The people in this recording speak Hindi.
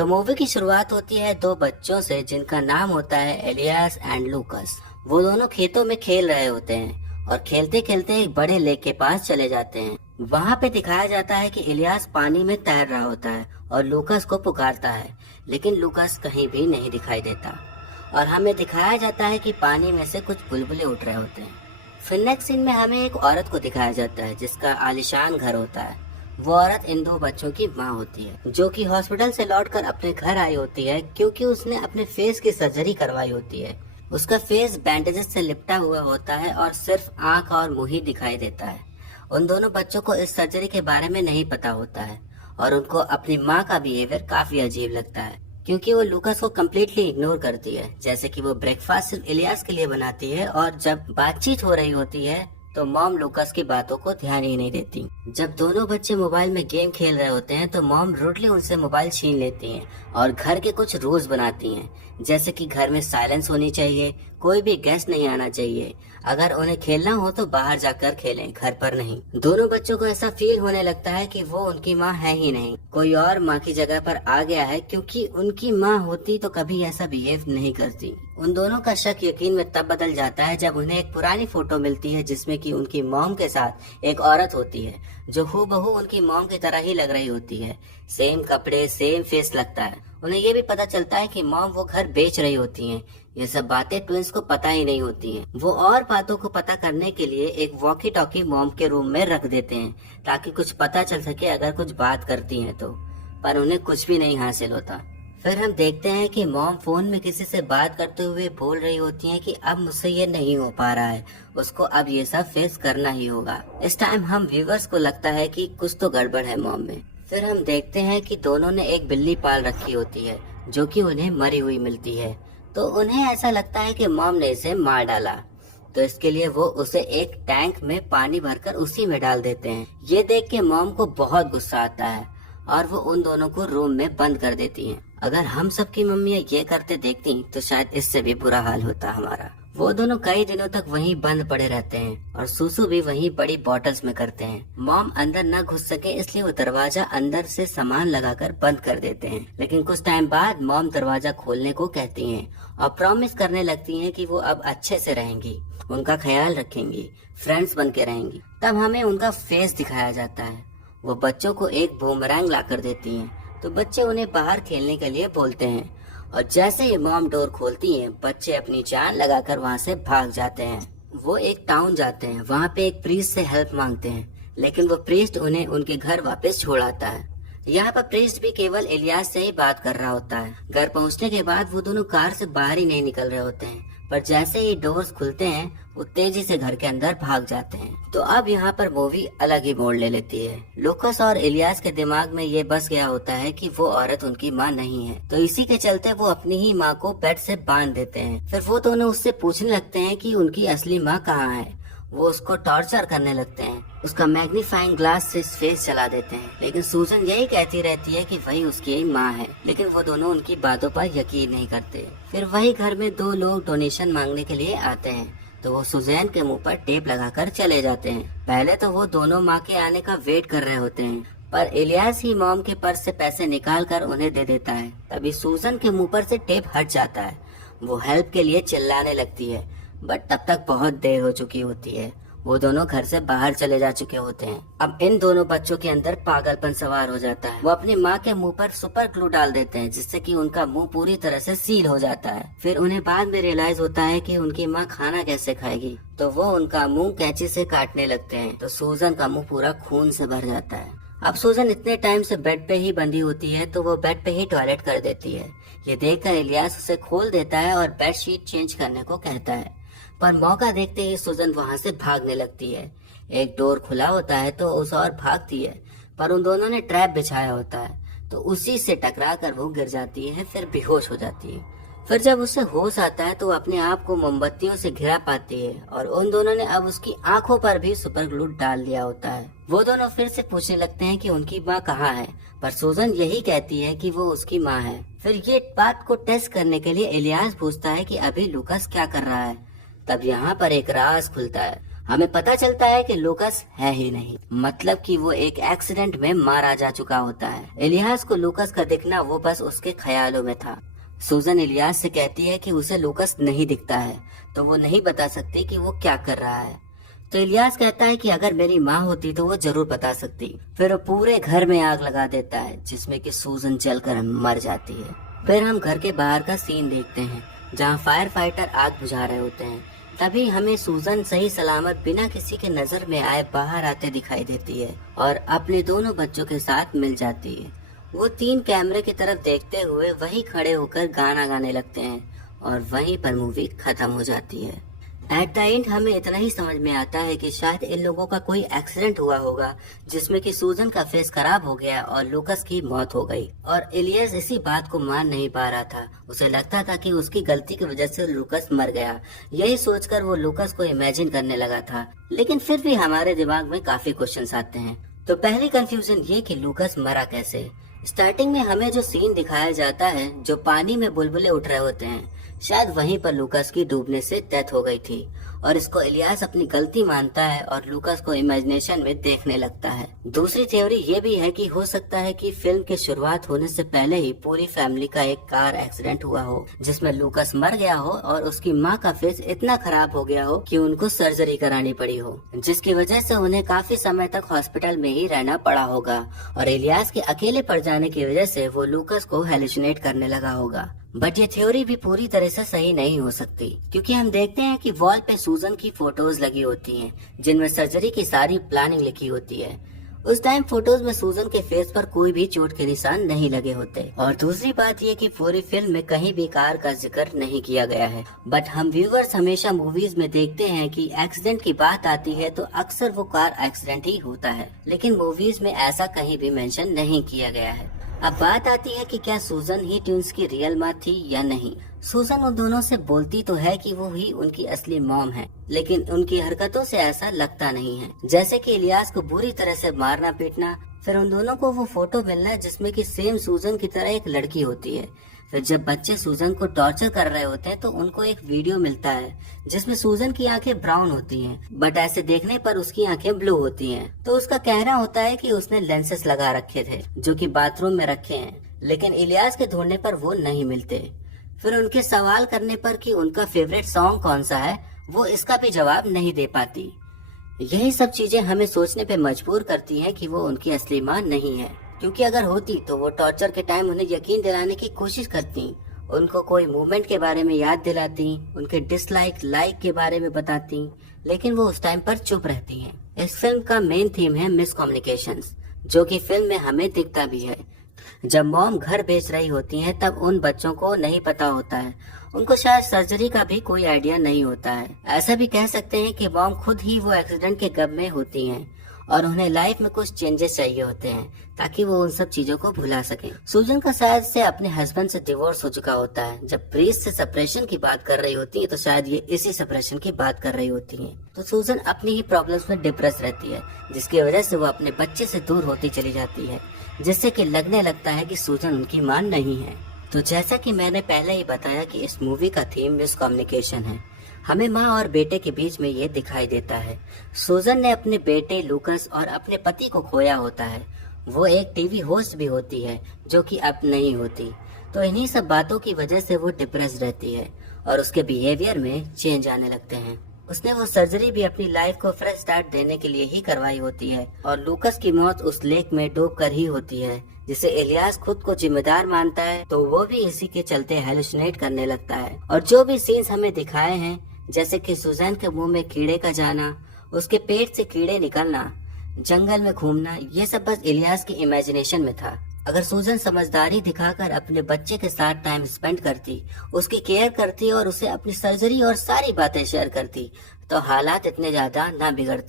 तो मूवी की शुरुआत होती है दो बच्चों से जिनका नाम होता है एलियास एंड लूकस। वो दोनों खेतों में खेल रहे होते हैं और खेलते खेलते एक बड़े लेक के पास चले जाते हैं। वहाँ पे दिखाया जाता है कि एलियास पानी में तैर रहा होता है और लूकस को पुकारता है, लेकिन लूकस कहीं भी नहीं दिखाई देता और हमें दिखाया जाता है कि पानी में से कुछ बुलबुले उठ रहे होते हैं। फिर नेक्स्ट सीन में हमें एक औरत को दिखाया जाता है जिसका आलीशान घर होता है। वो औरत इन दो बच्चों की माँ होती है, जो कि हॉस्पिटल से लौटकर अपने घर आई होती है क्योंकि उसने अपने फेस की सर्जरी करवाई होती है। उसका फेस बैंडेजेस से लिपटा हुआ होता है और सिर्फ आंख और मुंह ही दिखाई देता है। उन दोनों बच्चों को इस सर्जरी के बारे में नहीं पता होता है और उनको अपनी माँ का बिहेवियर काफी अजीब लगता है क्योंकि वो लूकस को कम्प्लीटली इग्नोर करती है। जैसे कि वो ब्रेकफास्ट सिर्फ इलियास के लिए बनाती है और जब बातचीत हो रही होती है तो मॉम लूकस की बातों को ध्यान ही नहीं देती। जब दोनों बच्चे मोबाइल में गेम खेल रहे होते हैं तो मॉम रूडली उनसे मोबाइल छीन लेती हैं और घर के कुछ रूल्स बनाती हैं, जैसे कि घर में साइलेंस होनी चाहिए, कोई भी गेस्ट नहीं आना चाहिए, अगर उन्हें खेलना हो तो बाहर जाकर खेलें, घर पर नहीं। दोनों बच्चों को ऐसा फील होने लगता है कि वो उनकी माँ है ही नहीं, कोई और माँ की जगह पर आ गया है, क्योंकि उनकी माँ होती तो कभी ऐसा बिहेव नहीं करती। उन दोनों का शक यकीन में तब बदल जाता है जब उन्हें एक पुरानी फोटो मिलती है जिसमें कि उनकी मॉम के साथ एक औरत होती है जो हूबहू उनकी मॉम की तरह ही लग रही होती है। सेम कपड़े, सेम फेस लगता है। उन्हें ये भी पता चलता है कि मॉम वो घर बेच रही होती हैं। ये सब बातें ट्विंस को पता ही नहीं होती हैं। वो और बातों को पता करने के लिए एक वॉकी टॉकी मॉम के रूम में रख देते हैं ताकि कुछ पता चल सके अगर कुछ बात करती हैं तो, पर उन्हें कुछ भी नहीं हासिल होता। फिर हम देखते हैं कि मॉम फोन में किसी से बात करते हुए बोल रही होती हैं कि अब मुझसे ये नहीं हो पा रहा है, उसको अब ये सब फेस करना ही होगा। इस टाइम हम व्यूवर्स को लगता है कि कुछ तो गड़बड़ है मॉम में। फिर हम देखते हैं कि दोनों ने एक बिल्ली पाल रखी होती है जो कि उन्हें मरी हुई मिलती है, तो उन्हें ऐसा लगता है कि मॉम ने इसे मार डाला, तो इसके लिए वो उसे एक टैंक में पानी भरकर उसी में डाल देते हैं। ये देख के मॉम को बहुत गुस्सा आता है और वो उन दोनों को रूम में बंद कर देती हैं। अगर हम सबकी मम्मियाँ ये करते देखती तो शायद इससे भी बुरा हाल होता हमारा। वो दोनों कई दिनों तक वहीं बंद पड़े रहते हैं और सूसू भी वहीं बड़ी बॉटल्स में करते हैं। मॉम अंदर न घुस सके इसलिए वो दरवाजा अंदर से सामान लगाकर बंद कर देते हैं, लेकिन कुछ टाइम बाद मॉम दरवाजा खोलने को कहती हैं और प्रॉमिस करने लगती हैं कि वो अब अच्छे से रहेंगी, उनका ख्याल रखेंगी, फ्रेंड्स बन के रहेंगी। तब हमें उनका फेस दिखाया जाता है। वो बच्चों को एक बूमरैंग ला कर देती हैं, तो बच्चे उन्हें बाहर खेलने के लिए बोलते हैं और जैसे ही मॉम डोर खोलती हैं, बच्चे अपनी जान लगाकर वहाँ से भाग जाते हैं। वो एक टाउन जाते हैं, वहाँ पे एक प्रीस्ट से हेल्प मांगते हैं, लेकिन वो प्रीस्ट उन्हें उनके घर वापस छोड़ आता है। यहाँ पर प्रीस्ट भी केवल इलियास से ही बात कर रहा होता है। घर पहुँचने के बाद वो दोनों कार से बाहर ही नहीं निकल रहे होते हैं, पर जैसे ही डोर्स खुलते हैं वो तेजी से घर के अंदर भाग जाते हैं। तो अब यहाँ पर मूवी अलग ही मोड़ ले लेती है। लूकस और इलियास के दिमाग में ये बस गया होता है कि वो औरत उनकी माँ नहीं है, तो इसी के चलते वो अपनी ही माँ को बेड से बांध देते हैं। फिर वो दोनों उससे पूछने लगते हैं कि उनकी असली माँ कहाँ है। वो उसको टॉर्चर करने लगते हैं, उसका मैग्नीफाइंग ग्लास से फेस चला देते हैं, लेकिन सूजन यही कहती रहती है कि वही उसकी माँ है, लेकिन वो दोनों उनकी बातों पर यकीन नहीं करते। फिर वही घर में दो लोग डोनेशन मांगने के लिए आते हैं, तो वो सुजैन के मुंह पर टेप लगाकर चले जाते हैं। पहले तो वो दोनों माँ के आने का वेट कर रहे होते हैं, पर इलियास ही मॉम के पर्स से पैसे निकाल कर उन्हें दे देता है। तभी सूजन के मुंह पर से टेप हट जाता है। वो हेल्प के लिए चिल्लाने लगती है, बट तब तक बहुत देर हो चुकी होती है। वो दोनों घर से बाहर चले जा चुके होते हैं। अब इन दोनों बच्चों के अंदर पागलपन सवार हो जाता है। वो अपनी माँ के मुंह पर सुपर ग्लू डाल देते हैं जिससे कि उनका मुंह पूरी तरह से सील हो जाता है। फिर उन्हें बाद में रियलाइज होता है कि उनकी माँ खाना कैसे खाएगी, तो वो उनका मुंह कैंची से काटने लगते हैं, तो सूजन का मुंह पूरा खून से भर जाता है। अब सूजन इतने टाइम से बेड पे ही बंधी होती है, तो वो बेड पे ही टॉयलेट कर देती है। ये देखकर इलियास उसे खोल देता है और बेड शीट चेंज करने को कहता है, पर मौका देखते ही सूजन वहाँ से भागने लगती है। एक डोर खुला होता है तो उस और भागती है, पर उन दोनों ने ट्रैप बिछाया होता है, तो उसी से टकरा कर वो गिर जाती है, फिर बेहोश हो जाती है। फिर जब उसे होश आता है तो वो अपने आप को मोमबत्तियों से घिरा पाती है और उन दोनों ने अब उसकी आंखों पर भी सुपर ग्लू डाल दिया होता है। वो दोनों फिर से पूछने लगते हैं कि उनकी माँ कहाँ है, पर सूजन यही कहती है कि वो उसकी माँ है। फिर ये बात को टेस्ट करने के लिए इलियास पूछता है कि अभी लूकस क्या कर रहा है। तब यहाँ पर एक राज खुलता है। हमें पता चलता है कि लूकस है ही नहीं, मतलब कि वो एक एक्सीडेंट में मारा जा चुका होता है। इलियास को लूकस का दिखना वो बस उसके ख्यालों में था। सूजन इलियास से कहती है कि उसे लूकस नहीं दिखता है, तो वो नहीं बता सकती कि वो क्या कर रहा है। तो इलियास कहता है कि अगर मेरी माँ होती तो वो जरूर बता सकती। फिर वो पूरे घर में आग लगा देता है, जिसमें कि सूजन जलकर मर जाती है। फिर हम घर के बाहर का सीन देखते हैं, जहाँ फायर फाइटर आग बुझा रहे होते हैं। तभी हमें सूजन सही सलामत बिना किसी के नजर में आए बाहर आते दिखाई देती है और अपने दोनों बच्चों के साथ मिल जाती है। वो 3 कैमरे की तरफ देखते हुए वहीं खड़े होकर गाना गाने लगते हैं और वहीं पर मूवी खत्म हो जाती है। एट द एंड हमें इतना ही समझ में आता है कि शायद इन लोगों का कोई एक्सीडेंट हुआ होगा, जिसमें कि सूजन का फेस खराब हो गया और लूकस की मौत हो गई। और इलियास इसी बात को मान नहीं पा रहा था। उसे लगता था कि उसकी गलती की वजह से लूकस मर गया। यही सोचकर वो लूकस को इमेजिन करने लगा था। लेकिन फिर भी हमारे दिमाग में काफी क्वेश्चंस आते हैं। तो पहली कंफ्यूजन ये कि लूकस मरा कैसे। स्टार्टिंग में हमें जो सीन दिखाया जाता है, जो पानी में बुलबुले उठ रहे होते हैं, शायद वहीं पर लूकस की डूबने से डेथ हो गई थी और इसको इलियास अपनी गलती मानता है और लूकस को इमेजिनेशन में देखने लगता है। दूसरी थ्योरी ये भी है कि हो सकता है कि फिल्म की शुरुआत होने से पहले ही पूरी फैमिली का एक कार एक्सीडेंट हुआ हो, जिसमें लूकस मर गया हो और उसकी माँ का फेस इतना खराब हो गया हो कि उनको सर्जरी करानी पड़ी हो, जिसकी वजह से उन्हें काफी समय तक हॉस्पिटल में ही रहना पड़ा होगा और इलियास के अकेले पड़ जाने की वजह से वो लूकस को हेलुसिनेट करने लगा होगा। बट ये थ्योरी भी पूरी तरह से सही नहीं हो सकती, क्योंकि हम देखते हैं कि वॉल पे सूजन की फोटोज लगी होती हैं, जिनमें सर्जरी की सारी प्लानिंग लिखी होती है। उस टाइम फोटोज में सूजन के फेस पर कोई भी चोट के निशान नहीं लगे होते। और दूसरी बात ये कि पूरी फिल्म में कहीं भी कार का जिक्र नहीं किया गया है। बट हम व्यूअर्स हमेशा मूवीज में देखते हैं कि एक्सीडेंट की बात आती है तो अक्सर वो कार एक्सीडेंट ही होता है, लेकिन मूवीज में ऐसा कहीं भी मेंशन नहीं किया गया है। अब बात आती है कि क्या सूजन ही ट्विंस की रियल माँ थी या नहीं। सूजन उन दोनों से बोलती तो है कि वो ही उनकी असली मॉम है, लेकिन उनकी हरकतों से ऐसा लगता नहीं है। जैसे कि इलियास को बुरी तरह से मारना पीटना, फिर उन दोनों को वो फोटो मिलना जिसमें कि सेम सूजन की तरह एक लड़की होती है। फिर जब बच्चे सूजन को टॉर्चर कर रहे होते हैं तो उनको एक वीडियो मिलता है जिसमें सूजन की आंखें ब्राउन होती हैं, बट ऐसे देखने पर उसकी आंखें ब्लू होती हैं। तो उसका कहना होता है कि उसने लेंसेस लगा रखे थे जो कि बाथरूम में रखे हैं, लेकिन इलियास के ढूंढने पर वो नहीं मिलते। फिर उनके सवाल करने पर कि उनका फेवरेट सॉन्ग कौन सा है, वो इसका भी जवाब नहीं दे पाती। यही सब चीजें हमें सोचने पे मजबूर करती हैं कि वो उनकी असली माँ नहीं है, क्योंकि अगर होती तो वो टॉर्चर के टाइम उन्हें यकीन दिलाने की कोशिश करती, उनको कोई मूवमेंट के बारे में याद दिलाती, उनके डिसलाइक लाइक के बारे में बताती, लेकिन वो उस टाइम पर चुप रहती हैं। इस फिल्म का मेन थीम है मिसकम्युनिकेशंस, जो कि फिल्म में हमें दिखता भी है। जब मॉम घर बेच रही होती हैं तब उन बच्चों को नहीं पता होता है, उनको शायद सर्जरी का भी कोई आइडिया नहीं होता है। ऐसा भी कह सकते हैं कि मॉम खुद ही वो एक्सीडेंट के गम में होती हैं और उन्हें लाइफ में कुछ चेंजेस चाहिए होते हैं ताकि वो उन सब चीजों को भुला सकें। सूजन का शायद से अपने हस्बैंड से डिवोर्स हो चुका होता है। जब प्रीस से सेपरेशन की बात कर रही होती है तो शायद ये इसी सेपरेशन की बात कर रही होती हैं। तो सूजन अपनी ही प्रॉब्लम्स में डिप्रेस रहती है, जिसकी वजह से वो अपने बच्चे से दूर होती चली जाती है, जिससे कि लगने लगता है कि सूजन उनकी मां नहीं है। तो जैसा कि मैंने पहले ही बताया कि इस मूवी का थीम मिसकम्युनिकेशन है। हमें माँ और बेटे के बीच में ये दिखाई देता है। सूजन ने अपने बेटे लूकस और अपने पति को खोया होता है। वो एक टीवी होस्ट भी होती है जो कि अब नहीं होती। तो इन्हीं सब बातों की वजह से वो डिप्रेस रहती है और उसके बिहेवियर में चेंज आने लगते हैं। उसने वो सर्जरी भी अपनी लाइफ को फ्रेश स्टार्ट देने के लिए ही करवाई होती है और लूकस की मौत उस लेक में डूब कर ही होती है, जिसे इलियास खुद को जिम्मेदार मानता है। तो वो भी इसी के चलते हेलुसिनेट करने लगता है। और जो भी सीन्स हमें दिखाए हैं, जैसे कि सुजैन के मुंह में कीड़े का जाना, उसके पेट से कीड़े निकलना, जंगल में घूमना, ये सब बस इलियास की इमेजिनेशन में था। अगर सूजन समझदारी दिखाकर अपने बच्चे के साथ टाइम स्पेंड करती, उसकी केयर करती और उसे अपनी सर्जरी और सारी बातें शेयर करती, तो हालात इतने ज्यादा ना बिगड़ते।